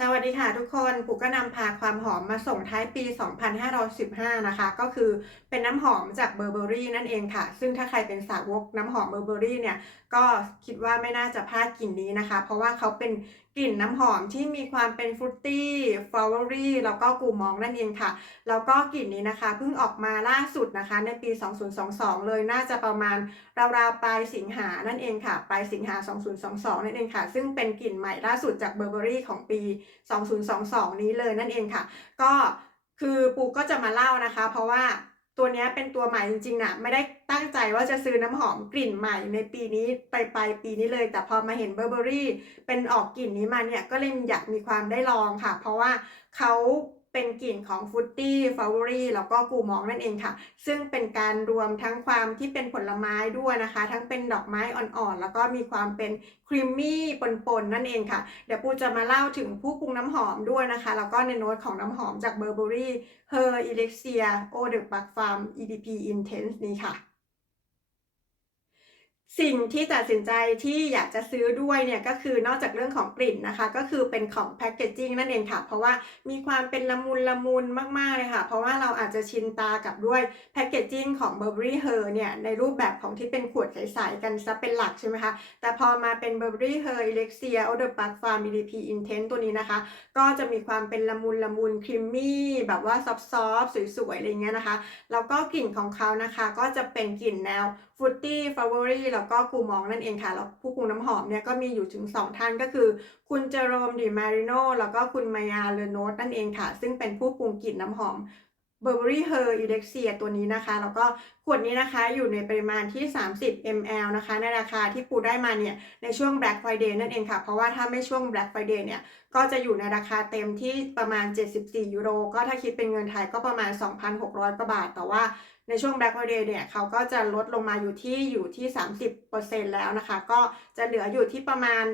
สวัสดีค่ะทุกคนปุกก็นำพาความหอมมาส่งท้ายปี 2515 นะคะ ก็คือเป็นน้ำหอมจากเบอร์เบอรี่นั่นเองค่ะ ซึ่งถ้าใครเป็นสาวกน้ำหอมเบอร์เบอรี่เนี่ย ก็คิดว่าไม่น่าจะพลาดกลิ่นนี้นะคะ เพราะว่าเขาเป็น กลิ่นน้ำหอมที่มีความเป็นฟรุตตี้ฟลาวเวอรี่แล้วก็กูมองนั่นเองค่ะ แล้วก็กลิ่นนี้นะคะเพิ่งออกมาล่าสุดนะคะ ในปี 2022 เลยน่าจะประมาณราวๆปลายสิงหานั่นเองค่ะ ปลายสิงหา 2022 นั่นเองค่ะ ซึ่งเป็นกลิ่นใหม่ล่าสุดจากเบอร์เบอรี่ของปี 2022 นี้เลยนั่นเองค่ะ ก็คือปูก็จะมาเล่านะคะ เพราะว่า ตัวนี้เป็นตัวใหม่จริงๆนะไม่ได้ตั้งใจว่าจะซื้อน้ำหอมกลิ่นใหม่ในปีนี้ไปปลายปีนี้เลย แต่พอมาเห็นเบอร์เบอรี่เป็นออกกลิ่นนี้มาเนี่ยก็เลยอยากมีความได้ลองค่ะ เพราะว่าเขา เป็นกลิ่นของฟุตตี้ฟาวรี่แล้วก็กูมองนั่นเองค่ะ ซึ่งเป็นการรวมทั้งความที่เป็นผลไม้ด้วยนะคะ ทั้งเป็นดอกไม้อ่อนๆ แล้วก็มีความเป็นครีมมี่ปนๆ นั่นเองค่ะ เดี๋ยวปูจะมาเล่าถึงผู้ปรุงน้ำหอมด้วยนะคะ แล้วก็ในโน้ตของน้ำหอมจากเบอร์เบอรี่ Her Elixir Eau de Parfum EDP Intense นี้ค่ะ สิ่งที่ตัดสินใจที่อยากจะซื้อด้วยเนี่ยก็คือนอกจากเรื่องของกลิ่นนะคะ ก็คือเป็นของแพคเกจจิ้งนั่นเองค่ะ เพราะว่ามีความเป็นละมุนละมุนมากๆเลยค่ะ เพราะว่าเราอาจจะชินตากับด้วยแพคเกจจิ้งของ Burberry Her เนี่ยในรูปแบบของที่เป็นขวดใสๆกันซะเป็นหลักใช่ไหมคะ แต่พอมาเป็น Burberry Her Elixir Eau de Parfum EDP Intense ตัวนี้นะคะ ก็จะมีความเป็นละมุนละมุนครีมมี่แบบว่าซอฟต์ๆสวยๆอะไรเงี้ยนะคะแล้วก็กลิ่นของเขานะคะก็จะเป็นกลิ่นแนวฟรุตตี้ฟลาวเวอรี่แล้วก็กูมองนั่นเองค่ะ แล้วผู้ปรุงน้ำหอมเนี่ยก็มีอยู่ถึง 2 ท่านก็คือ คุณเจอโรมดิมาริโนแล้วก็คุณมายาเลโนตนั่นเองค่ะ ซึ่งเป็นผู้ปรุงกลิ่นน้ำหอม Burberry Her Elixir ตัวนี้นะคะ แล้วก็ขวดนี้นะคะอยู่ในปริมาณที่ 30 ml นะคะ ในราคาที่ปูได้มาเนี่ย ในช่วง Black Friday นั่นเองค่ะ เพราะว่าถ้าไม่ช่วง Black Friday เนี่ย ก็จะอยู่ในราคาเต็มที่ประมาณ 74 ยูโร ก็ถ้าคิดเป็นเงินไทยก็ประมาณ 2,600 กว่าบาท แต่ว่าในช่วง Black Friday เนี่ยเขาก็จะลดลงมาอยู่ที่อยู่ที่ 30%แล้วนะคะ ก็จะเหลืออยู่ที่ประมาณ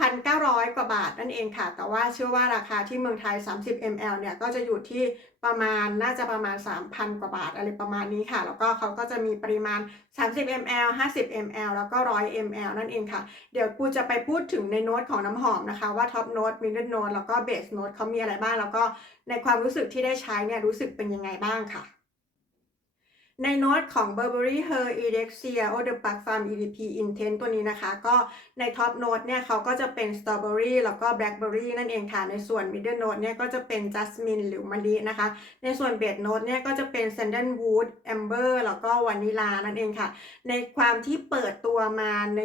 1,900 กว่าบาทนั่นเองค่ะ แต่ว่าเชื่อว่าราคาที่เมืองไทย 30 ml เนี่ย ก็จะอยู่ที่ประมาณน่าจะประมาณ 3,000 กว่าบาทอะไรประมาณนี้ค่ะ แล้วก็เขาก็จะมีปริมาณ 30 ml 50 ml แล้วก็ 100 ml นั่นเองค่ะ เดี๋ยวปูจะไปพูดถึงในโน้ตของน้ำหอมนะคะ ว่าท็อปโน้ตมิดเดิลโน้ตแล้วก็เบสโน้ตเขามีอะไรบ้าง แล้วก็ในความรู้สึกที่ได้ใช้เนี่ยรู้สึกเป็นยังไงบ้างค่ะ ในโน้ตของ Burberry Her Elixir Eau de Parfum EDP Intense ตัวนี้นะคะ ก็ในท็อปโน้ตเนี่ยเขาก็จะเป็น Strawberry แล้วก็ Blackberry นั่นเองค่ะ ในส่วน Middle Note เนี่ยก็จะเป็น Jasmine หรือมะลินะคะ ในส่วน Base Note เนี่ยก็จะเป็น Sandalwood Amber แล้วก็วานิลานั่นเองค่ะ ในความที่เปิดตัวมาใน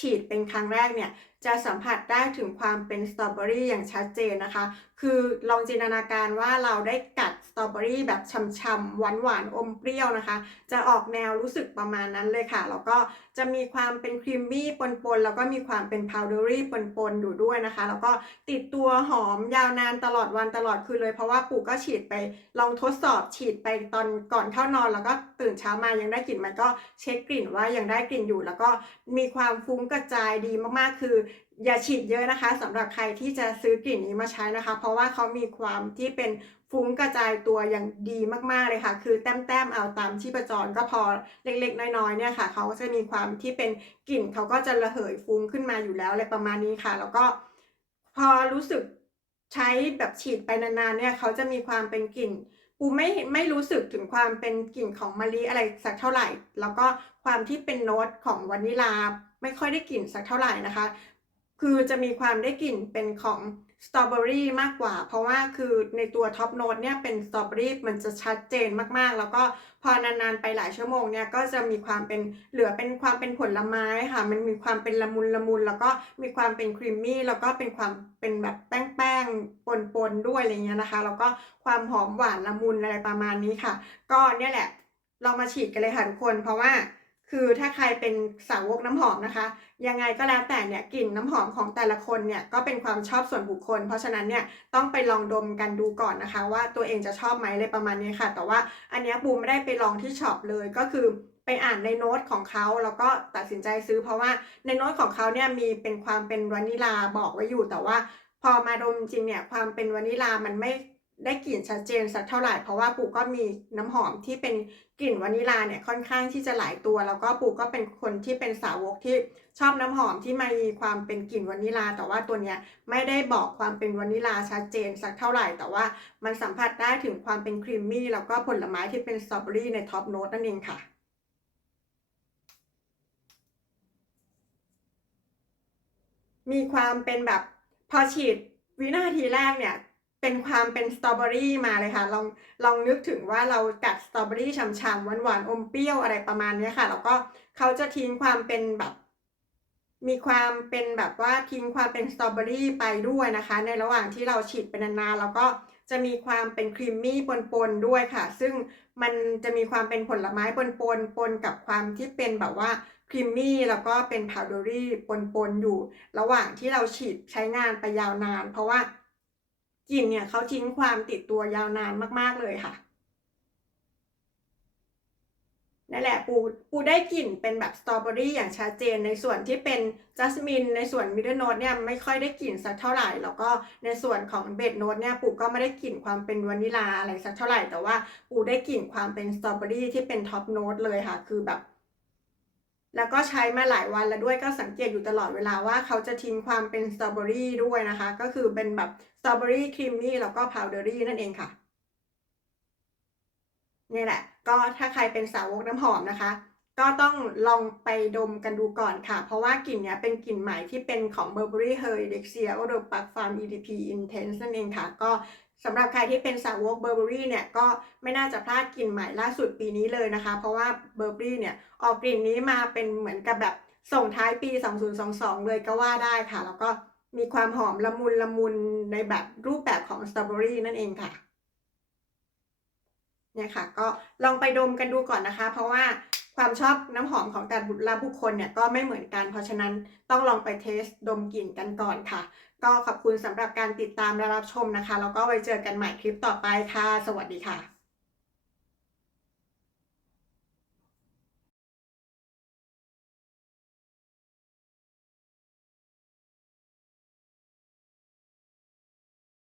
ฉีดเป็นครั้งแรกเนี่ยจะสัมผัสได้ถึงความเป็นสตรอเบอรี่อย่างชัดเจนนะคะ คือลองจินตนาการว่าเราได้กัดสตรอเบอรี่แบบช่ำๆหวานๆอมเปรี้ยวนะคะ จะออกแนวรู้สึกประมาณนั้นเลยค่ะ แล้วก็จะมีความเป็นครีมมี่ปนๆ แล้วก็มีความเป็นพาวเดอรี่ปนๆอยู่ด้วยนะคะ แล้วก็ติดตัวหอมยาวนานตลอดวันตลอดคืนเลย เพราะว่าปู่ก็ฉีดไปลองทดสอบฉีดไปตอนก่อนเข้านอน แล้วก็ตื่นเช้ามายังได้กลิ่นมันก็เช็คกลิ่นว่ายังได้กลิ่นอยู่ แล้วก็มีความฟุ้งกระจายดีมากๆคืออย่าฉีดเยอะนะคะสำหรับใครที่จะซื้อกลิ่นนี้มาใช้นะคะ เพราะว่าเขามีความที่เป็นฟุ้งกระจายตัวอย่างดีมากๆเลยค่ะ คือแต้มๆเอาตามที่ประจรก็พอเล็กๆ น้อยๆเนี่ยค่ะเขาก็จะมีความที่เป็นกลิ่นเขาก็จะระเหยฟุ้งขึ้นมาอยู่แล้วอะไรประมาณนี้ค่ะ แล้วก็พอรู้สึกใช้แบบฉีดไปนานๆเนี่ยเขาจะมีความเป็นกลิ่นปูไม่ไม่รู้สึกถึงความเป็นกลิ่นของมะลิอะไรสักเท่าไหร่ แล้วก็ความที่เป็นโน้ตของวานิลาไม่ค่อยได้กลิ่นสักเท่าไหร่นะคะ คือจะมีความได้กลิ่นเป็นของสตรอเบอรี่มากกว่า เพราะว่าคือในตัวท็อปโน้ตเนี่ยเป็นสตรอเบอรี่มันจะชัดเจนมากๆ แล้วก็พอนานๆไปหลายชั่วโมงเนี่ยก็จะมีความเป็นเหลือเป็นความเป็นผลไม้ค่ะ มันมีความเป็นละมุนละมุนแล้วก็มีความเป็นครีมมี่แล้วก็เป็นความเป็นแบบแป้งๆปนๆด้วยอะไรเงี้ยนะคะ แล้วก็ความหอมหวานละมุนอะไรประมาณนี้ค่ะ ก็เนี่ยแหละเรามาฉีดกันเลยค่ะทุกคนเพราะว่า คือถ้าใครเป็นสาวกน้ำหอมนะคะ ยังไงก็แล้วแต่เนี่ยกลิ่นน้ำหอมของแต่ละคนเนี่ยก็เป็นความชอบส่วนบุคคล เพราะฉะนั้นเนี่ยต้องไปลองดมกันดูก่อนนะคะ ว่าตัวเองจะชอบไหมอะไรประมาณนี้ค่ะ แต่ว่าอันนี้บูมไม่ได้ไปลองที่ช็อปเลยก็คือไปอ่านในโน้ตของเขาแล้วก็ตัดสินใจซื้อ เพราะว่าในโน้ตของเขาเนี่ยมีเป็นความเป็นวานิลาบอกไว้อยู่แต่ว่าพอมาดมจริงเนี่ยความเป็นวานิลามันไม่ ได้กลิ่นชัดเจนสักเท่าไรเพราะว่าปูก็มีน้ำหอมที่เป็นกลิ่นวานิลลาเนี่ยค่อนข้างที่จะหลายตัว แล้วก็ปูก็เป็นคนที่เป็นสาวกที่ชอบน้ำหอมที่มีความเป็นกลิ่นวานิลลา แต่ว่าตัวเนี้ยไม่ได้บอกความเป็นวานิลลาชัดเจนสักเท่าไหร่ แต่ว่ามันสัมผัสได้ถึงความเป็นครีมมี่แล้วก็ผลไม้ที่เป็นสตรอเบอรี่ในท็อปโน้ตนั่นเองค่ะมีความเป็นแบบพอฉีดวินาทีแรกเนี่ย เป็นความเป็นสตรอเบอรี่มาเลยค่ะ ลองลองนึกถึงว่าเรากัดสตรอเบอรี่ฉ่ำๆหวานๆอมเปรี้ยวอะไรประมาณนี้ค่ะ แล้วก็เขาจะทิ้งความเป็นแบบมีความเป็นแบบว่าทิ้งความเป็นสตรอเบอรี่ไปด้วยนะคะ ในระหว่างที่เราฉีดไปนานๆแล้วก็จะมีความเป็นครีมมี่ปนๆด้วยค่ะ ซึ่งมันจะมีความเป็นผลไม้ปนๆปนกับความที่เป็นแบบว่าครีมมี่แล้วก็เป็น powdery ปนๆอยู่ ระหว่างที่เราฉีดใช้งานไปยาวนาน เพราะว่า กลิ่นเนี่ยเขาทิ้งความติดตัวยาวนานมาก ๆ เลยค่ะนั่นแหละปูปูได้กลิ่นเป็นแบบสตรอเบอรี่อย่างชัดเจนในส่วนที่เป็นจัสมินในส่วน middle note เนี่ยไม่ค่อยได้กลิ่นสักเท่าไหร่ แล้วก็ในส่วนของ base note เนี่ยปูก็ไม่ได้กลิ่นความเป็นวานิลลาอะไรสักเท่าไหร่ แต่ว่าปูได้กลิ่นความเป็นสตรอเบอรี่ที่เป็นท็อปโน้ตเลยค่ะ คือแบบ แล้วก็ใช้มาหลายวันแล้วด้วยก็สังเกตอยู่ตลอดเวลาว่าเขาจะทิ้งความเป็นสตรอเบอรี่ด้วยนะคะ ก็คือเป็นแบบสตรอเบอรี่ครีมมี่แล้วก็ powdery นั่นเองค่ะนี่แหละ ก็ถ้าใครเป็นสาวกน้ำหอมนะคะ ก็ต้องลองไปดมกันดูก่อนค่ะ เพราะว่ากลิ่นเนี้ยเป็นกลิ่นใหม่ที่เป็นของ Burberry Her Elixir Eau de Parfum EDP Intense นั่นเองค่ะ ก็ สำหรับใครที่เป็นสาวก Burberry เนี่ยก็ไม่น่าจะพลาดกลิ่นใหม่ล่าสุดปีนี้เลยนะคะ เพราะว่า Burberry เนี่ยออกกลิ่นนี้มาเป็นเหมือนกับแบบส่งท้ายปี 2022 เลยก็ว่าได้ค่ะ แล้วก็มีความหอมละมุนละมุนในแบบรูปแบบของสตรอเบอรี่นั่นเองค่ะเนี่ยค่ะก็ลองไปดมกันดูก่อนนะคะ เพราะว่า ความชอบน้ำหอมของแต่ละบุคคลเนี่ยก็ไม่เหมือนกัน เพราะฉะนั้นต้องลองไปเทสดมกลิ่นกันก่อนค่ะ ก็ขอบคุณสำหรับการติดตามและรับชมนะคะ แล้วก็ไว้เจอกันใหม่คลิปต่อไปค่ะ สวัสดีค่ะ